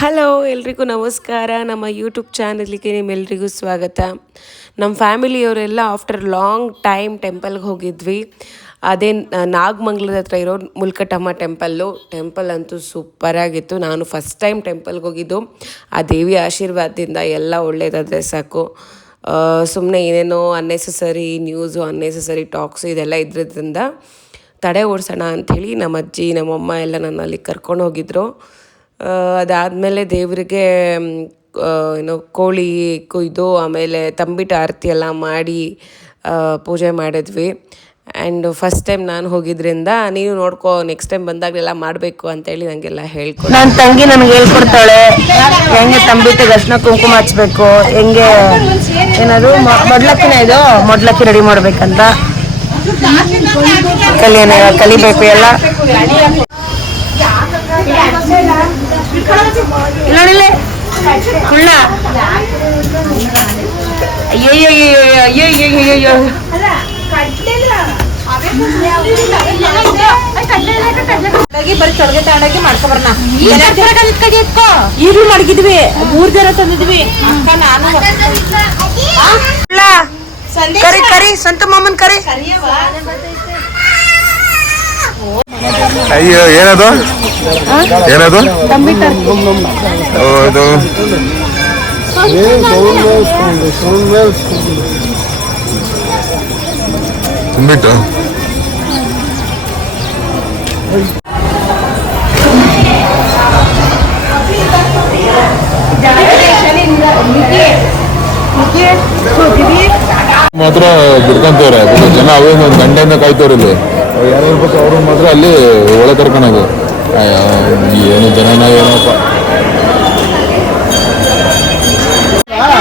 Hello ಎಲ್ರಿಗೂ ನಮಸ್ಕಾರ. ನಮ್ಮ ಯೂಟ್ಯೂಬ್ ಚಾನಲ್ಗೆ ನಿಮ್ಮೆಲ್ರಿಗೂ ಸ್ವಾಗತ. ನಮ್ಮ ಫ್ಯಾಮಿಲಿಯವರೆಲ್ಲ ಆಫ್ಟರ್ ಲಾಂಗ್ ಟೈಮ್ ಟೆಂಪಲ್ಗೆ ಹೋಗಿದ್ವಿ. ಅದೇ ನಾಗಮಂಗಲದ ಹತ್ರ ಇರೋ ಮುಲ್ಕಟಮ್ಮ ಟೆಂಪಲ್ ಅಂತೂ ಸೂಪರಾಗಿತ್ತು. ನಾನು ಫಸ್ಟ್ ಟೈಮ್ ಟೆಂಪಲ್ಗೆ ಹೋಗಿದ್ದು. ಆ ದೇವಿಯ ಆಶೀರ್ವಾದದಿಂದ ಎಲ್ಲ ಒಳ್ಳೇದಾದರೆ ಸಾಕು. ಸುಮ್ಮನೆ ಏನೇನೋ ಅನ್ನೆಸೆಸರಿ ನ್ಯೂಸು, ಅನ್ನೆಸೆಸರಿ ಟಾಕ್ಸು ಇದೆಲ್ಲ ಇದ್ರಿಂದ ತಡೆ ಓಡಿಸೋಣ ಅಂಥೇಳಿ ನಮ್ಮ ಅಜ್ಜಿ ನಮ್ಮಮ್ಮ ಎಲ್ಲ ನನ್ನ ಅಲ್ಲಿ ಕರ್ಕೊಂಡು ಹೋಗಿದ್ರು. ಅದಾದಮೇಲೆ ದೇವರಿಗೆ ಕೋಳಿ ಕೊಯ್ದು ಆಮೇಲೆ ತಂಬಿಟ್ಟು ಆರತಿ ಎಲ್ಲ ಮಾಡಿ ಪೂಜೆ ಮಾಡಿದ್ವಿ. ಆ್ಯಂಡ್ ಫಸ್ಟ್ ಟೈಮ್ ನಾನು ಹೋಗಿದ್ರಿಂದ ನೀನು ನೋಡ್ಕೋ, ನೆಕ್ಸ್ಟ್ ಟೈಮ್ ಬಂದಾಗಲೆಲ್ಲ ಮಾಡಬೇಕು ಅಂತೇಳಿ ನನಗೆಲ್ಲ ಹೇಳ್ಕೊಡು. ನನ್ನ ತಂಗಿ ನನಗೆ ಹೇಳ್ಕೊಡ್ತಾಳೆ ಹೆಂಗೆ ತಂಬಿಟ್ಟಿಗೆ ಅರ್ಶಿನ ಕುಂಕುಮ ಹಚ್ಬೇಕು, ಹೆಂಗೆ ಏನಾದ್ರು ಮೊಡ್ಲಕ್ಕಿ ರೆಡಿ ಮಾಡ್ಬೇಕಂತ ಕಲಿಬೇಕು ಎಲ್ಲ. ನೋಡಿಲ್ಲ ಕುಳ್ಳ ಅಯ್ಯಯ್ಯೋ ಬರೀ ತೊಡಗೆ ತಗೊಂಡೋಗಿ ಮಾಡ್ಕೊಬರ್ನ. ಈಗಲೂ ಮಡಗಿದ್ವಿ, 3 ಜನ ತಂದಿದ್ವಿ. ಅಕ್ಕ ನಾನು ಕರಿ ಕರಿ ಸಂತ ಮಾಮನ್ ಕರಿ. ಅಯ್ಯೋ ಏನದು ಏನದು ಹೌದು ತುಂಬಿಟ್ಟು ಮಾತ್ರ ಬಿಡ್ಕೊಂತವ್ರೆ ಜನ. ಅವೇ ಒಂದು ಗಂಟೆಯಿಂದ ಕಾಯ್ತವ್ರಲ್ಲಿ. ಏನಿರ್ಬೇಕು ಅವರು ಮಾತ್ರ ಅಲ್ಲಿ ಒಳ ಕರ್ಕೊಳೋದು. ಏನು ಜನನ ಏನಪ್ಪ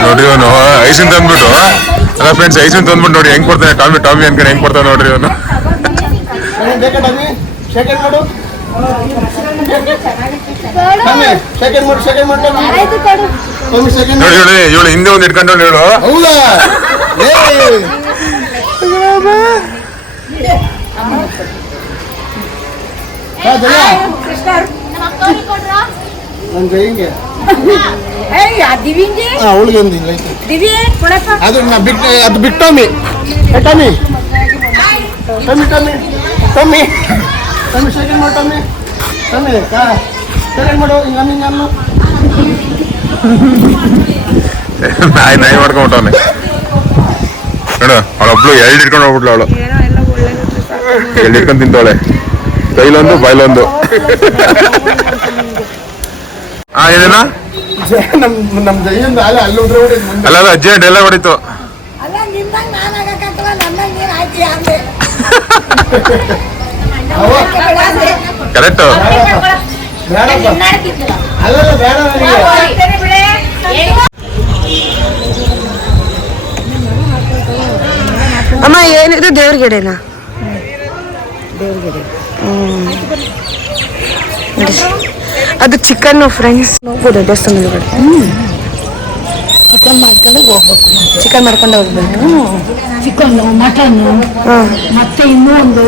ನೋಡ್ರಿ. ಅವನು ಐಸನ್ ತಂದ್ಬಿಟ್ಟು ಅಲ್ಲ ಫ್ರೆಂಡ್ಸ್, ಐಸನ್ ತಂದ್ಬಿಟ್ಟು ನೋಡಿ ಹೆಂಗ್ ಕೊಡ್ತಾನೆ. ಟಾಮಿ ಅನ್ಕೊಂಡು ಹೆಂಗ್ ಕೊಡ್ತಾನೆ ನೋಡ್ರಿ ಅವನು. ನೋಡಿ ಇವಳು ಹಿಂದೆ ಒಂದು ಇಟ್ಕೊಂಡು ಹೇಳು. ಅದು ಬಿಟ್ಟು ಟಮಿ ಸೆಕೆಂಡ್ ಮಾಡು. ಟಮಿ ಸೆಕೆಂಡ್ ಮಾಡು. ನಾಯಿ ಮಾಡ್ಕೊಂಡ್ಬಿಟ್ಟವನೆ ನೋಡು. ಅವಳೊಬ್ಳು ಎರಡು ಇಟ್ಕೊಂಡು ಹೋಗ್ಬಿಟ್ಲು. ಅವಳು ಎರಡು ಇಟ್ಕೊಂಡು ತಿಂತವಳೆ. ಕೈಲೊಂದು ಬಾಯ್ಲೊಂದು. ಏನೇನ ಅಲ್ಲ ಅಜ್ಜಿ ಎಲ್ಲ ಹೊಡಿತು. ಕರೆಕ್ಟ್. ಅಮ್ಮ ಏನಿದು ದೇವ್ರಿಗೆಡೆನಾ? ಅದು ಚಿಕನ್ ಫ್ರೆಂಡ್ಸ್. ಹೋಗ್ಬೋದು ದೇವಸ್ಥಾನದೊಳಗಡೆ. ಚಿಕನ್ ಮಾಡ್ಕೊಂಡು ಹೋಗ್ಬೇಕು. ಚಿಕನ್ ಮಾಡ್ಕೊಂಡು ಹೋಗ್ಬೇಕು. ಚಿಕನ್ನು, ಮಟನ್ನು, ಮತ್ತೆ ಇನ್ನೂ ಒಂದು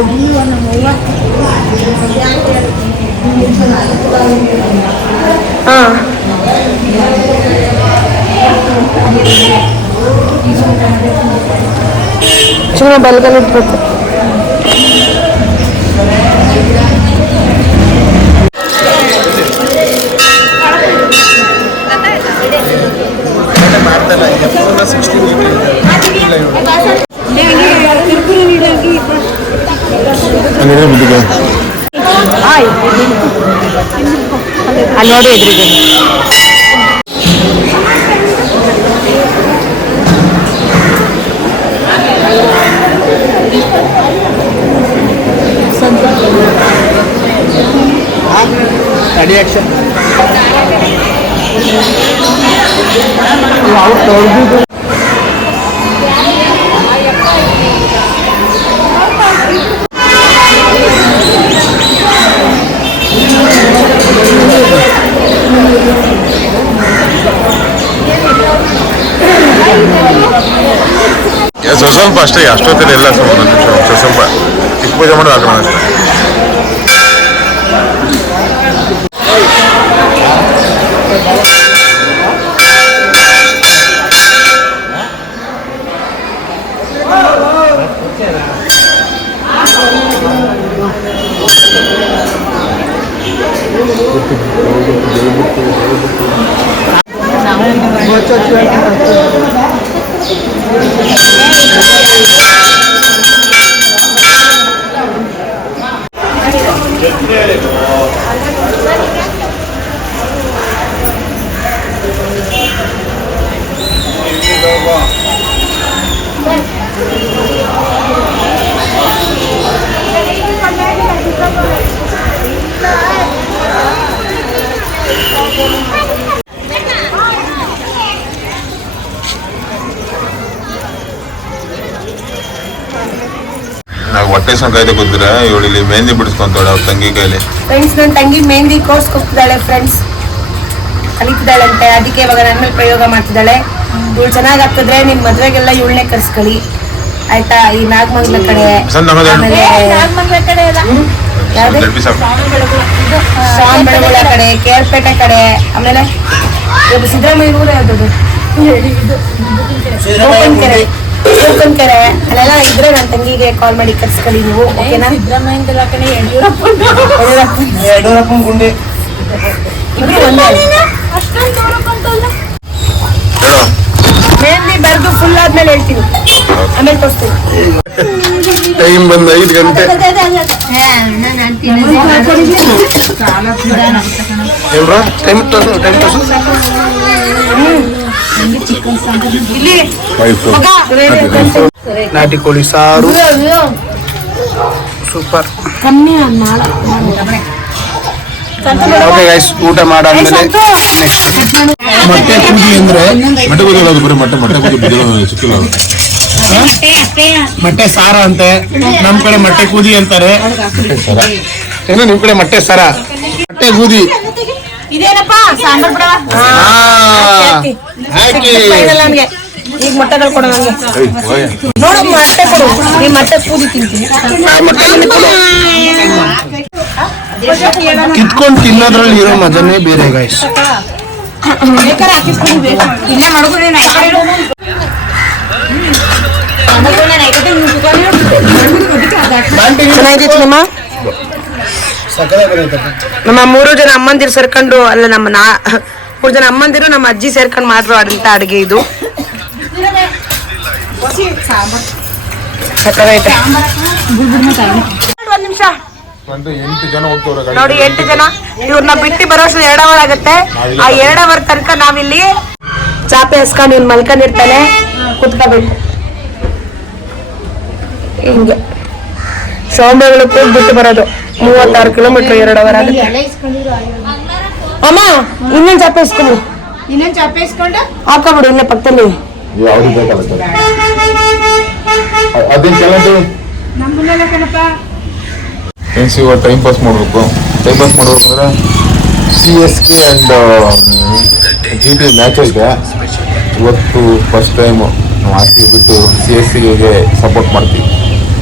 ಸುಮ್ಮನೆ ಬಲ್ಗಲ್ ಇಟ್ಬೇಕು. ಅಲ್ಲಿ ನೋಡಿ ಎದುರಿಗೆ ಸ್ವಲ್ಪ ಅಷ್ಟೇ. ಅಷ್ಟೊತ್ತಲ್ಲಿ ಎಲ್ಲ ಸ್ವಲ್ಪ ಚಿಕ್ಕ ಪೂಜೆ ಮಾಡೋದು ಹಾಕೋಣ ಅಷ್ಟೇ. ನಾವು ಹೊಟ್ಟೆ ಕಾಯ್ದೆ ಕೂತಿದ್ರೆ ಇವಳು ಇಲ್ಲಿ ಮೆಹಂದಿ ಬಿಡಿಸ್ಕೊಂತಾಳೆ ಅವ್ರ ತಂಗಿ ಕೈಲಿ. ಫ್ರೆಂಡ್ಸ್, ನನ್ನ ತಂಗಿ ಮೆಹಂದಿ ಕೋರ್ಸ್ ಹೋಗ್ತಿದ್ದಾಳೆ ಫ್ರೆಂಡ್ಸ್, ಕಲಿತಿದ್ದಾಳಂತೆ. ಅದಕ್ಕೆ ಇವಾಗ ನನ್ನ ಮೇಲೆ ಪ್ರಯೋಗ ಮಾಡ್ತಿದ್ದಾಳೆ. ಇವಳು ಚೆನ್ನಾಗಿ ಹಾಕಿದ್ರೆ ನಿಮ್ ಮದ್ವೆಗೆಲ್ಲ ಇವಳನ್ನೇ ಕರ್ಸ್ಕೊಳ್ಳಿ ಆಯ್ತಾ. ಈ ನಾಗಮಂಗಲ ಕಡೆ, ಶ್ರಾವಣಬೆಳಗೊಳ ಕಡೆ, ಕೇರ್ಪೇಟೆ ಕಡೆ, ಆಮೇಲೆ ಸಿದ್ದರಾಮಯ್ಯ ಊರ ಯಾವ್ದು ಕೆರೆ ಅಲ್ಲೆಲ್ಲ ಇದ್ರೆ ನನ್ನ ತಂಗಿಗೆ ಕಾಲ್ ಮಾಡಿ ಕರ್ಸ್ಕೊಳ್ಳಿ ನೀವು. ಓಕೆನಾ? ಇಬ್ರು ಒಂದೇ ಮೆಹಂದಿ ಬರ್ದು ಫುಲ್ ಆದ್ಮೇಲೆ ಹೇಳ್ತೀನಿ, ಆಮೇಲೆ ತೋರಿಸ್ತೀನಿ. ಟೈಮ್ ಬಂದು 5 ಗಂಟೆ. ನಾಟಿ ಕೋಳಿ ಸಾರು ಸೂಪರ್. ಓಕೆ ಗೈಸ್, ಊಟ ಮಾಡಾದ್ಮೇಲೆ ಮೊಟ್ಟೆ ಕೂದಿ ಅಂದ್ರೆ ಮೊಟ್ಟೆ ಕೂದಲು ಅದು ಬರೀ ಮೊಟ್ಟೆ ಕೂದಲು ಬಿದ್ದಲು ಸಿಕ್ಕಿಲ್ಲ ಅದು. ಮೊಟ್ಟೆ ಸಾರ ಅಂತೆ, ನಮ್ ಕಡೆ ಮೊಟ್ಟೆ ಕೂದಿ ಅಂತಾರೆ. ಏನೋ ನಿಮ್ ಕಡೆ ಮೊಟ್ಟೆ ಸಾರ, ಮೊಟ್ಟೆ ಕೂದಿ. ಇದೇನಪ್ಪ ಸಾಂಬಾರ್ ಬಿಡ ಹಾಕಿ ನನಗೆ ಈಗ ಮೊಟ್ಟೆಗಳು ಕೊಡು ನನಗೆ. ನೋಡು ಮೊಟ್ಟೆ ಕೊಡು, ನೀ ಮೊಟ್ಟೆ ಕೂದಿ ತಿಂತೀನಿ. ಕಿತ್ಕೊಂಡು ತಿನ್ನೋದ್ರಲ್ಲಿ ಇರೋ ಮಜಾನೇ ಬೇರೆ ಗೈಸ್. ಇಲ್ಲೇ ಮಾಡ್ಕೊಂಡು ಚೆನ್ನಾಗಿತ್ತು ನಿಮ್ಮ ನಮ್ಮ 3 ಜನ ಅಮ್ಮಂದಿರು ಸೇರ್ಕೊಂಡು, ಅಲ್ಲ ನಮ್ಮ 3 ಜನ ಅಮ್ಮಂದಿರು ನಮ್ಮ ಅಜ್ಜಿ ಸೇರ್ಕೊಂಡು ಮಾಡುವಂತ ಅಡುಗೆ ಇದು. ಒಂದ್ ನಿಮಿಷ 8 ಜನ ಹೋಗ್ತವ್ರೆ ನೋಡಿ, 8 ಜನ. ಇವ್ರನ್ನ ಬಿಟ್ಟು ಬರೋಷ್ಟು 2 ಅವರ್ ಆಗುತ್ತೆ. ಆ 2 ಅವರ್ ತನಕ ನಾವಿಲ್ಲಿ ಚಾಪೆ ಹಸ್ಕೊಂಡು ಇವ್ನು ಮಲ್ಕೊಂಡಿರ್ತಾನೆ, ಕುತ್ಕೋಬೇಕು ಹಿಂಗೆ. ಶ್ರಾವಣಬೆಳಗೊಳಕ್ಕೆ ಹೋಗಿ ಬಿಟ್ಟು ಬರೋದು 36 ಕಿಲೋಮೀಟರ್, 2 ಅವರ್ ಆಗುತ್ತೆ. ಅಮ್ಮ ಇನ್ನೊಂದು ಚಾಪೆ ಇಸ್ಕೊಂಡು ಹಾಕೋಬಿಡು ಇಲ್ಲೇ ಪಕ್ಕದಲ್ಲಿ. ಯಾವ್ದು ಬೇಕಾಗುತ್ತೆ ಅದೇನು ಚಲಂಟು ಫ್ರೆಂಡ್ಸ್. ಇವಾಗ ಟೈಮ್ ಪಾಸ್ ಮಾಡಬೇಕು. ಟೈಮ್ ಪಾಸ್ ಮಾಡಬೇಕು ಅಂದ್ರೆ CSK ಆ್ಯಂಡ್ GT ಮ್ಯಾಚ್ ಐತೆ ಇವತ್ತು. ಫಸ್ಟ್ ಟೈಮು ನಾವು RCB ಬಿಟ್ಟು CSKಗೆ ಸಪೋರ್ಟ್ ಮಾಡ್ತೀವಿ.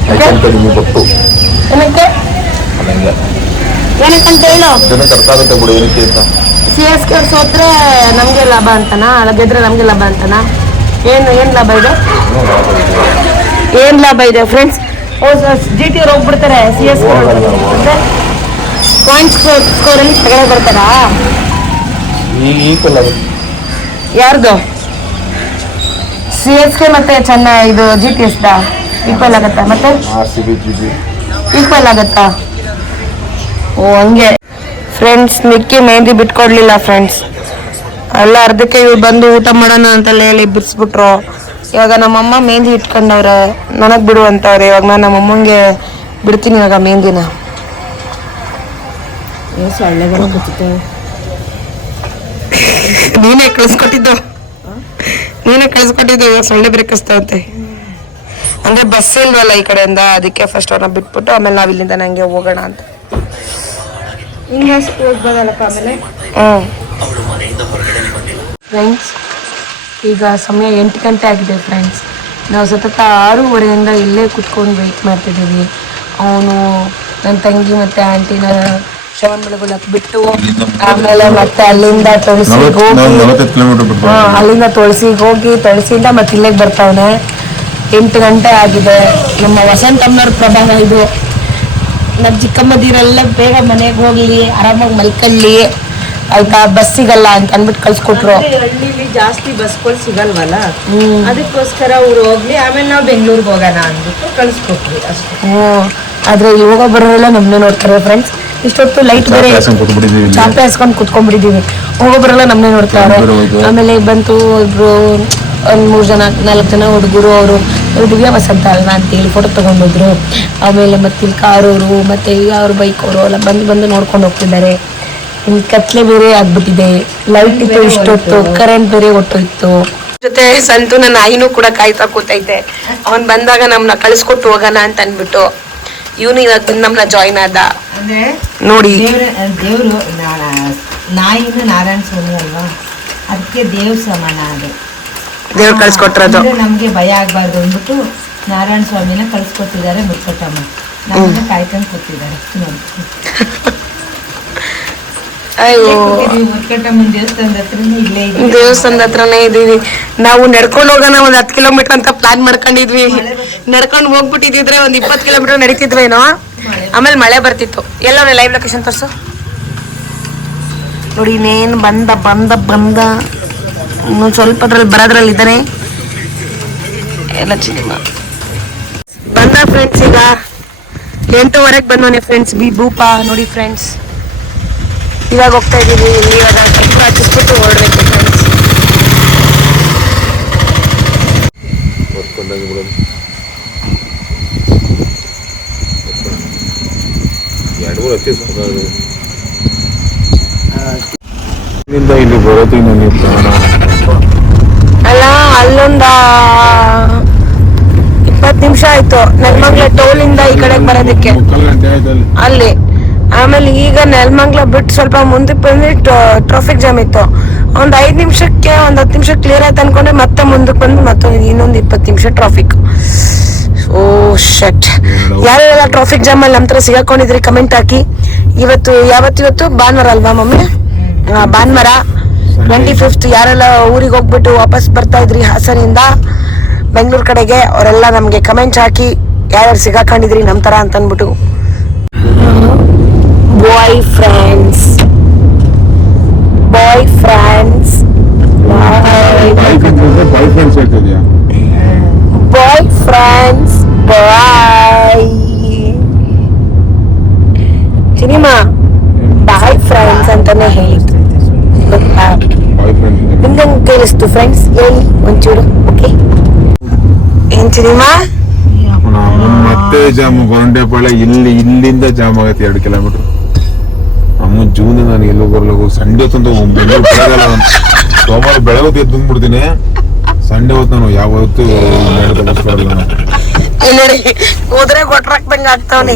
ಯಾಕಂತ ನಿಮಗೆ ಗೊತ್ತು ಏನಕ್ಕೆ ಅದಂಗೆ ಏನಕ್ಕಂತ ಹೇಳು. ಜನಕ್ಕೆ ಅರ್ಥ ಆಗುತ್ತೆ ಬಿಡು ಏನಕ್ಕೆ ಅಂತ. CSK ಸೋತ್ರೆ ನಮ್ಗೆ ಲಾಭ ಅಂತನಾ, ಅಲ್ಲ ಗೆದ್ರೆ ನಮ್ಗೆ ಲಾಭ ಅಂತನಾ? ಏನ್ ಲಾಭ ಇದೆ? ಏನ್ ಲಾಭ ಇದೆ ಫ್ರೆಂಡ್ಸ್? GT ಅವ್ರು ಹೋಗ್ಬಿಡ್ತಾರೆ, CSK ಪಾಯಿಂಟ್ ಸ್ಕೋರಲ್ಲಿ ತಗೊಂಡು ಬರ್ತಾರಾ? ಈಗ ಈಕ್ವಲ್ ಆಗುತ್ತೆ. ಯಾರ್ದು? CSK ಮತ್ತೆ ಇದು GT ಎಸ್ದ ಈಕ್ವಲ್ ಆಗತ್ತಾ? ಮತ್ತೆ RCB GT ಈಕ್ವಲ್ ಆಗತ್ತಾ? ಓ ಹಂಗೆ ಫ್ರೆಂಡ್ಸ್. ಮಿಕ್ಕಿ ಮೆಹಂದಿ ಬಿಟ್ಕೊಡ್ಲಿಲ್ಲ ಫ್ರೆಂಡ್ಸ್. ಎಲ್ಲ ಅರ್ಧಕ್ಕೆ ಇವ್ರು ಬಂದು ಊಟ ಮಾಡೋಣ ಅಂತಲೇ ಹೇಳಿ ಬಿಡಿಸ್ಬಿಟ್ರು. ಇವಾಗ ನಮ್ಮಮ್ಮ ಮೆಹಂದಿ ಇಟ್ಕೊಂಡವ್ರೆ, ನನಗೆ ಬಿಡು ಅಂತವ್ರೆ. ಇವಾಗ ನಾನು ನಮ್ಮಮ್ಮಂಗೆ ಬಿಡ್ತೀನಿ ಇವಾಗ ಮೆಹಂದಿನ. ನೀನೇ ಕಳಿಸ್ಕೊಟ್ಟಿದ್ದು ಇವಾಗ ಸೊಳ್ಳೆ ಬೇರೆ ಕಸ್ತಾವಂತೆ. ಅಂದ್ರೆ ಬಸ್ ಇಲ್ವಲ್ಲ ಈ ಕಡೆಯಿಂದ, ಅದಕ್ಕೆ ಫಸ್ಟ್ ಅವ್ರನ್ನ ಬಿಟ್ಬಿಟ್ಟು ಆಮೇಲೆ ನಾವ್ ಇಲ್ಲಿಂದ ನಂಗೆ ಹೋಗೋಣ ಅಂತ. ಫ್ರೆಂಡ್ಸ್, ಈಗ ಸಮಯ 8 ಗಂಟೆ ಆಗಿದೆ ಫ್ರೆಂಡ್ಸ್. ನಾವು ಸತತ 6:30 ಇಲ್ಲೇ ಕುತ್ಕೊಂಡು ವೆಯ್ಟ್ ಮಾಡ್ತಿದ್ದೀವಿ. ಅವನು ನನ್ನ ತಂಗಿ ಮತ್ತೆ ಆಂಟಿನ ಶ್ರಾವಣಬೆಳಗೊಳಕ್ಕೆ ಬಿಟ್ಟು ಆಮೇಲೆ ಮತ್ತೆ ಅಲ್ಲಿಂದ ತುಳಸಿಗೆ ಹೋಗಿ, ಅಲ್ಲಿಂದ ತುಳಸಿಗೆ ಹೋಗಿ ತುಳಸಿಯಿಂದ ಮತ್ತೆ ಇಲ್ಲಿಗೆ ಬರ್ತಾವನೆ. 8 ಗಂಟೆ ಆಗಿದೆ. ನಮ್ಮ ವಸಂತಮ್ಮನವ್ರ ಪ್ರಭಾವ ಇದು. ನಮ್ಮ ಚಿಕ್ಕಮ್ಮದಿರೆಲ್ಲ ಬೇಗ ಮನೆಗೆ ಹೋಗ್ಲಿ, ಆರಾಮಾಗಿ ಮಲ್ಕೊಳ್ಳಿ. ಆಯ್ತಾ, ಬಸ್ ಸಿಗಲ್ಲ ಅಂತ ಅಂದ್ಬಿಟ್ಟು ಕಳ್ಸ್ಕೊಟ್ರು. ಹಳ್ಳಿಲಿ ಜಾಸ್ತಿ ಬಸ್ಗಳು ಸಿಗಲ್ವಲ್ಲ, ಅದಕ್ಕೋಸ್ಕರ ಅವ್ರು ಹೋಗ್ಲಿ, ಆಮೇಲೆ ನಾವು ಬೆಂಗಳೂರಿಗೆ ಹೋಗೋಣ ಅಂದ್ಬಿಟ್ಟು ಕಳ್ಸ್ಕೊಟ್ವಿ ಅಷ್ಟೇ. ಆದ್ರೆ ಇಲ್ಲಿ ಹೋಗೋ ಬರೋರೆಲ್ಲ ನಮ್ಮನ್ನೇ ನೋಡ್ತಾರೆ ಫ್ರೆಂಡ್ಸ್. ಇಷ್ಟೊತ್ತು ಲೈಟ್ ಬೇರೆ ಚಾಪೆ ಹಾಸ್ಕೊಂಡು ಕುತ್ಕೊಂಡ್ಬಿಟ್ಟಿದೀವಿ, ಹೋಗೋ ಬರೋಲ್ಲ ನಮ್ಮನ್ನೇ ನೋಡ್ತಾರೆ. ಆಮೇಲೆ ಬಂತು ಇಬ್ರು 3 ಜನ 4 ಜನ ಹುಡುಗರು, ಅವರು ದಿವ್ಯಾ ವಸಂತ ಅಲ್ವಾ ಅಂತೇಳಿ ಫೋಟೋ ತಗೊಂಡೋದ್ರು. ಆಮೇಲೆ ಮತ್ತೆ ಇಲ್ಲಿ ಕಾರವರು ಮತ್ತೆ ಅವ್ರ ಬೈಕ್ ಅವರು ಎಲ್ಲ ಬಂದು ನೋಡ್ಕೊಂಡು ಹೋಗ್ತಿದ್ದಾರೆ. ಕತ್ಲೆ ಬೇರೆ ಆಗ್ಬಿಟ್ಟಿದೆ, ಲೈಟ್ ಇತ್ತು ಇಷ್ಟೊತ್ತು, ಕರೆಂಟ್ ಬೇರೆ ಹೊಟ್ಟೋಯ್ತು. ಜೊತೆ ಸಂತು ನನ್ನ ನಾಯಿನೂ ಕೂಡ ಕಾಯ್ತಾ ಕೂತೈತೆ. ಅವನ್ ಬಂದಾಗ ನಮ್ನ ಕಳಿಸ್ಕೊಟ್ಟು ಹೋಗೋಣ ಅಂತ ಅನ್ಬಿಟ್ಟು ಇವನು ಇವಾಗ ಬಂದು ನಮ್ನ ಜಾಯಿನ್ ಆದ. ಅಂದ್ರೆ ನೋಡಿ ದೇವ್ರು ನಾಯಿನ ನಾರಾಯಣ ಸ್ವಾಮಿ ಅಲ್ವಾ, ಅದಕ್ಕೆ ದೇವ್ರ ಸಮಾನ ಅದು. ದೇವ್ರು ಕಳ್ಸ್ಕೊಟ್ಟಿರೋದು. ಅಂದ್ರೆ ನಮ್ಗೆ ಭಯ ಆಗ್ಬಾರ್ದು ಅಂದ್ಬಿಟ್ಟು ನಾರಾಯಣ ಸ್ವಾಮಿನ ಕಳ್ಸ್ಕೊಟ್ಟಿದ್ದಾರೆ. ಮುಟ್ಕೊಟ್ಟಮ್ಮ ನಮ್ಮನ್ನ ಕಾಯ್ಕೊಂಡು ಕೂತಿದ್ದಾರೆ. ಅಯ್ಯೋ, ಮುಟ್ಕೊಟ್ಟಮ್ಮನ ದೇವಸ್ಥಾನದ ಹತ್ರನೇ ಇಲ್ಲೇ ಇದೆ. ದೇವಸ್ಥಾನದ ಹತ್ರನೇ ಇದೀವಿ ನಾವು. ನಡ್ಕೊಂಡು ಹೋಗೋಣ 10 ಕಿಲೋಮೀಟರ್ ಅಂತ ಪ್ಲಾನ್ ಮಾಡ್ಕೊಂಡಿದ್ವಿ. ನಡ್ಕೊಂಡು ಹೋಗ್ಬಿಟ್ಟಿದ್ರೆ 20 ಕಿಲೋಮೀಟರ್ ನಡೀತಿದ್ವೇನೋ. ಆಮೇಲೆ ಮಳೆ ಬರ್ತಿತ್ತು. ಎಲ್ಲವನ್ನ ಲೈವ್ ಲೊಕೇಶನ್ ತೋರ್ಸು ನೋಡಿ. ಇನ್ನೇನು ಬಂದ ಇನ್ನೊಂದು ಸ್ವಲ್ಪದ್ರಲ್ಲಿ ಬರೋದ್ರಲ್ಲಿ ಇದ್ದಾನೆ ಎಲ್ಲ ಚಿನ್ನ ಬಂದ ಫ್ರೆಂಡ್ಸ್. ಈಗ 8:15 ಬಂದವನೆ ಫ್ರೆಂಡ್ಸ್. ಭೂಪ ನೋಡಿ ಫ್ರೆಂಡ್ಸ್. ಇವಾಗ ಹೋಗ್ತಾ ಇದೀವಿ. ಇಲ್ಲಿ ಇವಾಗ ಸ್ವಲ್ಪ ಹಚ್ಚಿಸ್ಬಿಟ್ಟು ಹೊರಡ್ಬೇಕು ಫ್ರೆಂಡ್ಸ್. ಇಲ್ಲಿ ಬರೋದು ನನಗೆ ಪ್ರಾಣ. ಅಲ್ಲ ಅಲ್ಲೊಂದ 20 ನಿಮಿಷ ಆಯ್ತು ನೆಲಮಂಗ್ಲ ಟೋಲಿಂದ ಈ ಕಡೆಗೆ ಬರೋದಕ್ಕೆ ಅಲ್ಲಿ. ಆಮೇಲೆ ಈಗ ನೆಲಮಂಗ್ಲ ಬಿಟ್ಟು ಸ್ವಲ್ಪ ಮುಂದಕ್ಕೆ ಬಂದ್ರೆ ಟ್ರಾಫಿಕ್ ಜಾಮ್ ಇತ್ತು. ಒಂದು 5 ನಿಮಿಷಕ್ಕೆ 10 ನಿಮಿಷ ಕ್ಲಿಯರ್ ಆಯ್ತು ಅನ್ಕೊಂಡೆ. ಮತ್ತೆ ಮುಂದಕ್ಕೆ ಬಂದು ಮತ್ತೆ ಇನ್ನೊಂದು 20 ನಿಮಿಷ ಟ್ರಾಫಿಕ್. ಓ ಶಟ್. ಯಾರೆಲ್ಲ ಟ್ರಾಫಿಕ್ ಜಾಮ್ ಅಲ್ಲಿ ನಮ್ಮ ತರ ಸಿಗಾಕೊಂಡಿದ್ರಿ ಕಮೆಂಟ್ ಹಾಕಿ. ಇವತ್ತು ಭಾನುವಾರ ಅಲ್ವಾ ಮಮ್ಮಿ? ಭಾನುವಾರ 25th. ಯಾರೆಲ್ಲ ಊರಿಗೆ ಹೋಗ್ಬಿಟ್ಟು ವಾಪಸ್ ಬರ್ತಾ ಇದ್ರಿ ಹಾಸನಿಂದ ಬೆಂಗಳೂರು ಕಡೆಗೆ, ಅವರೆಲ್ಲ ನಮ್ಗೆ ಕಮೆಂಟ್ಸ್ ಹಾಕಿ ಯಾರ್ಯಾರು ಸಿಗಾಕೊಂಡಿದ್ರಿ ನಮ್ ತರ ಅಂತ ಅನ್ಬಿಟ್ಟು. ಬಾಯ್ ಫ್ರೆಂಡ್ಸ್ ಬಾಯ್ ಫ್ರೆಂಡ್ಸ್ ಹೇಳ್ತಿದ್ಯಾ? Boy friends boy cinema boy friends ಅಂತಾನೆ ಹೇಳಿದ್ದು ಗೊತ್ತಾ? ಬಾಯ್ ಫ್ರೆಂಡ್ಸ್ ನಿಮ್ಗೆ ಕೇಳಿಸ್ತು ಫ್ರೆಂಡ್ಸ್? ಹೇಳಿ ಒಂಚೂರು. ಓಕೆ, ಏನ್ ಸಿನಿಮಾ? ಮತ್ತೆ ಜಾಮ್ ಗೊಂಡೆಪಾಳ್ಯ ಇಲ್ಲಿಂದ ಜಾಮ್ ಆಗತ್ತೆ 2 ಕಿಲೋಮೀಟರ್. ನಮ್ಮ ಜೂನ್ ನಾನು ಎಲ್ಲೋ ಬರ್ಲಾಗು. ಸಂಡೇ ಹೊತ್ತಂತ ಬೆಂಗಳೂರು ಬೆಳಗಲ್ಲ. ಸೋಮವಾರ ಬೆಳಗ್ಗೆ ಹೊತ್ತು ಎದ್ದು ಬಂದ್ಬಿಡ್ತೀನಿ. ಸಂಡೇ ಹೊತ್ತು ನಾನು ಯಾವತ್ತು ಹೋದ್ರೆ ಕೊಟ್ರಾಕ್ದಂಗ ಆಗ್ತಾವನಿ.